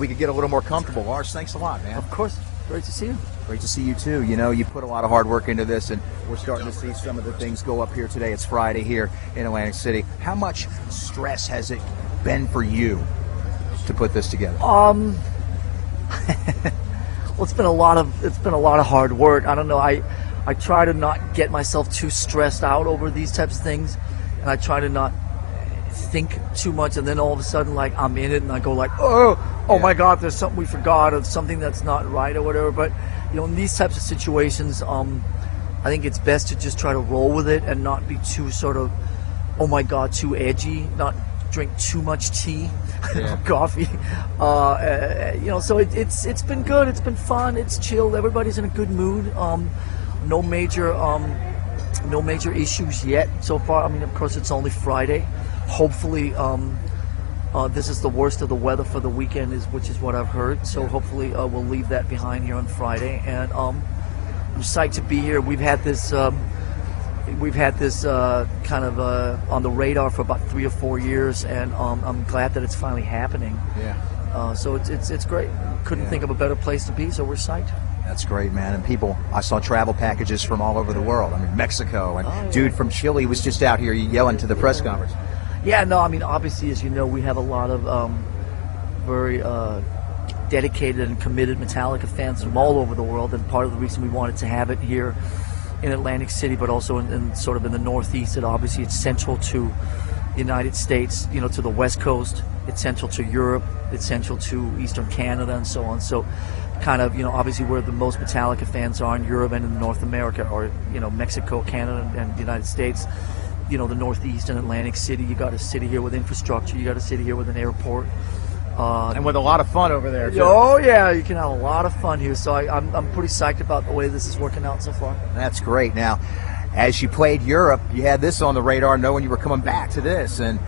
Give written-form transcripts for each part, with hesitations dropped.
we could get a little more comfortable. Lars, thanks a lot, man. Of course. Great to see you. Great to see you too. You know, you put a lot of hard work into this, and we're starting to see some of the things go up here today. It's Friday here in Atlantic City. How much stress has it been for you to put this together? Well, it's been a lot of hard work. I don't know. I try to not get myself too stressed out over these types of things, and I try to not think too much, and then all of a sudden, like, I'm in it and I go like, oh my God, there's something we forgot, or something that's not right or whatever. But you know, in these types of situations, I think it's best to just try to roll with it and not be too sort of, oh my God, too edgy, not drink too much tea, coffee. You know, so it's been good, it's been fun, it's chilled, everybody's in a good mood. No major issues yet so far. I mean, of course, it's only Friday. Hopefully, this is the worst of the weather for the weekend, which is what I've heard. So hopefully, we'll leave that behind here on Friday. And I'm psyched to be here. We've had this kind of on the radar for about 3 or 4 years, and I'm glad that it's finally happening. Yeah. So it's great. Couldn't think of a better place to be. So we're psyched. That's great, man. And people, I saw travel packages from all over the world. I mean, Mexico, and dude from Chile was just out here yelling to the press conference. Yeah, no, I mean, obviously, as you know, we have a lot of very dedicated and committed Metallica fans from all over the world, and part of the reason we wanted to have it here in Atlantic City, but also in sort of in the Northeast, and obviously it's central to the United States, you know, to the West Coast, it's central to Europe, it's central to Eastern Canada, and so on. So kind of, you know, obviously where the most Metallica fans are in Europe and in North America, or, you know, Mexico, Canada, and the United States. You know, the Northeast and Atlantic City, you got a city here with infrastructure, you got a city here with an airport. And with a lot of fun over there, too. Oh, yeah, you can have a lot of fun here. So I'm pretty psyched about the way this is working out so far. That's great. Now, as you played Europe, you had this on the radar, knowing you were coming back to this. And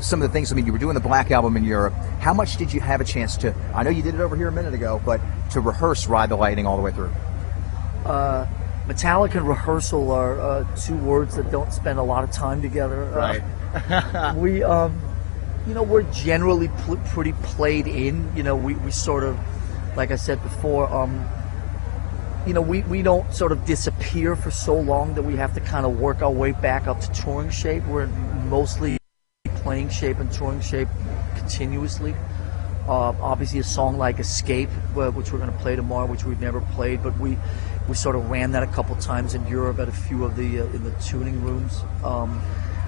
some of the things, I mean, you were doing the Black Album in Europe. How much did you have a chance to, I know you did it over here a minute ago, but to rehearse Ride the Lightning all the way through? Metallica and rehearsal are two words that don't spend a lot of time together. Right. We, you know, we're generally pretty played in. You know, we sort of, like I said before, you know, we don't sort of disappear for so long that we have to kind of work our way back up to touring shape. We're mostly playing shape and touring shape continuously. Obviously a song like Escape, which we're going to play tomorrow, which we've never played, but we sort of ran that a couple times in Europe at a few of the in the tuning rooms.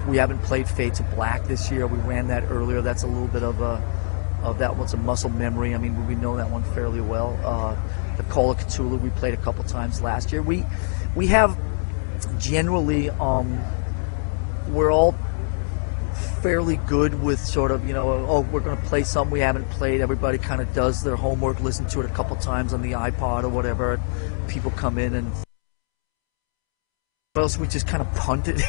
We haven't played Fade to Black this year. We ran that earlier. That's a little bit of that one's a muscle memory. I mean, we know that one fairly well. The Call of Cthulhu we played a couple times last year. We have generally we're all fairly good with sort of, you know, oh, we're going to play something we haven't played. Everybody kind of does their homework, listen to it a couple times on the iPod or whatever. People come in and else we just kind of punt it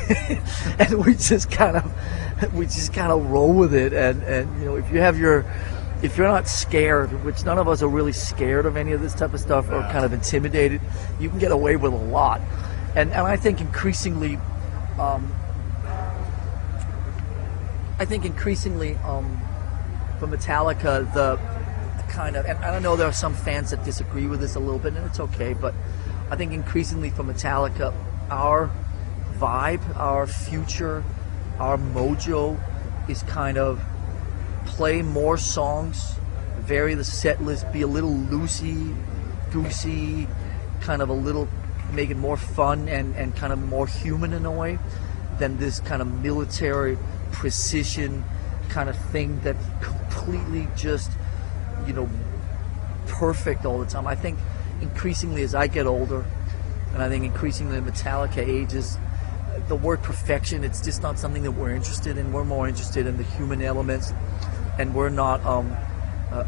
and we just kind of roll with it. And you know, if you're not scared, which none of us are really scared of any of this type of stuff, or kind of intimidated, you can get away with a lot. And I think increasingly for Metallica, the kind of, and I don't know, there are some fans that disagree with this a little bit, and it's okay, but I think increasingly for Metallica, our vibe, our future, our mojo is kind of play more songs, vary the set list, be a little loosey-goosey, kind of a little, make it more fun and kind of more human in a way than this kind of military precision kind of thing that's completely just, you know, perfect all the time. I think increasingly as I get older, and I think increasingly Metallica ages, the word perfection, it's just not something that we're interested in. We're more interested in the human elements, and we're not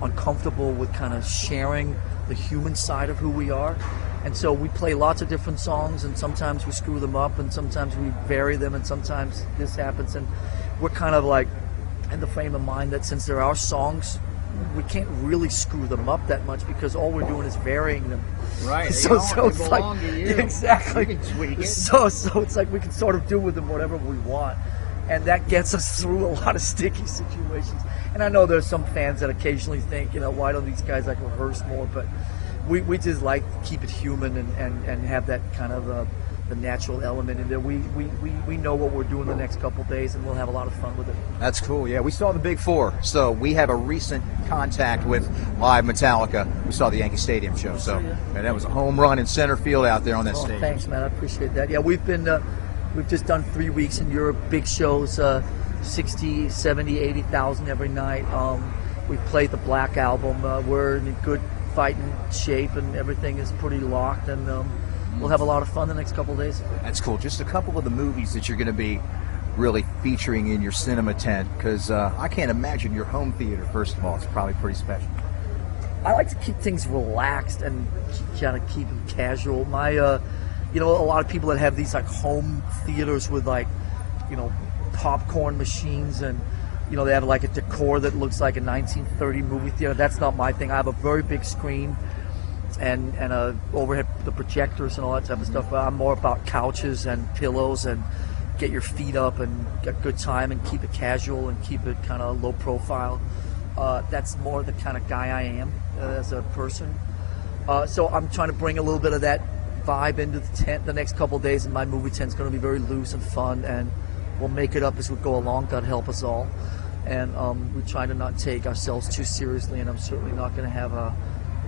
uncomfortable with kind of sharing the human side of who we are. And so we play lots of different songs, and sometimes we screw them up, and sometimes we vary them, and sometimes this happens. And we're kind of like in the frame of mind that since they're our songs, we can't really screw them up that much because all we're doing is varying them. Right. So it's like to you. exactly. You can tweak it. So it's like we can sort of do with them whatever we want. and that gets us through a lot of sticky situations. And I know there's some fans that occasionally think, why don't these guys like rehearse more? But we just like to keep it human and have that kind of the natural element in there. We know what we're doing the next couple days, and we'll have a lot of fun with it. That's cool. Yeah, we saw the Big Four, so we have a recent contact with live Metallica. We saw the Yankee Stadium show, so and that was a home run in center field out there on that stage. Thanks, man. I appreciate that. Yeah, we've just done 3 weeks in Europe, big shows, 60, 70, 80,000 every night. We've played the Black Album. We're in good fighting shape, and everything is pretty locked, and we'll have a lot of fun the next couple of days. That's cool. Just a couple of the movies that you're going to be really featuring in your cinema tent, because I can't imagine your home theater, first of all. It's probably pretty special. I like to keep things relaxed and kind of keep them casual. My, a lot of people that have these like home theaters with like, popcorn machines, and they have like a decor that looks like a 1930 movie theater. That's not my thing. I have a very big screen and a overhead, the projectors and all that type of stuff. But I'm more about couches and pillows and get your feet up and get a good time and keep it casual and keep it kind of low profile. That's more the kind of guy I am as a person. So I'm trying to bring a little bit of that vibe into the tent the next couple of days, and my movie tent's going to be very loose and fun, and we'll make it up as we go along. God help us all. And we try to not take ourselves too seriously, and I'm certainly not going to have a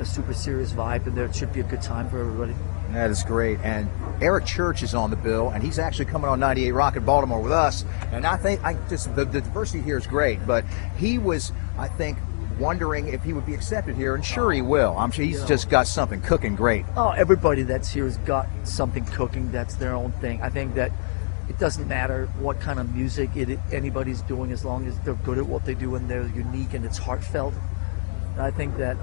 super serious vibe in there. It should be a good time for everybody. That is great. And Eric Church is on the bill, and he's actually coming on 98 Rock in Baltimore with us. And I think the diversity here is great, but he was, I think, wondering if he would be accepted here, and sure he will. I'm sure he's just got something cooking great. Oh, everybody that's here has got something cooking. That's their own thing. I think that it doesn't matter what kind of music anybody's doing, as long as they're good at what they do and they're unique and it's heartfelt. And I think that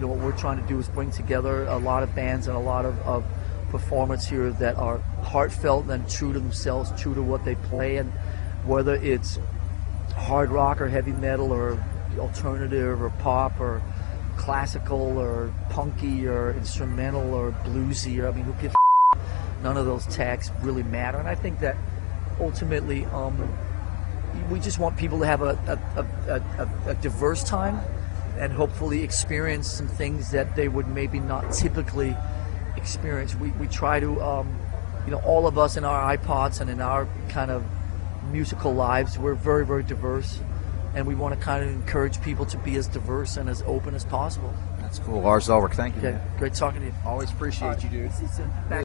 what we're trying to do is bring together a lot of bands and a lot of performers here that are heartfelt and true to themselves, true to what they play, and whether it's hard rock or heavy metal or alternative or pop or classical or punky or instrumental or bluesy, or who gives a none of those tags really matter. And I think that ultimately we just want people to have a diverse time and hopefully experience some things that they would maybe not typically experience. We try to all of us in our iPods and in our kind of musical lives, we're very, very diverse, and we want to kind of encourage people to be as diverse and as open as possible. That's cool. Lars Ulrich, thank you. Okay, great talking to you. Always appreciate you, dude.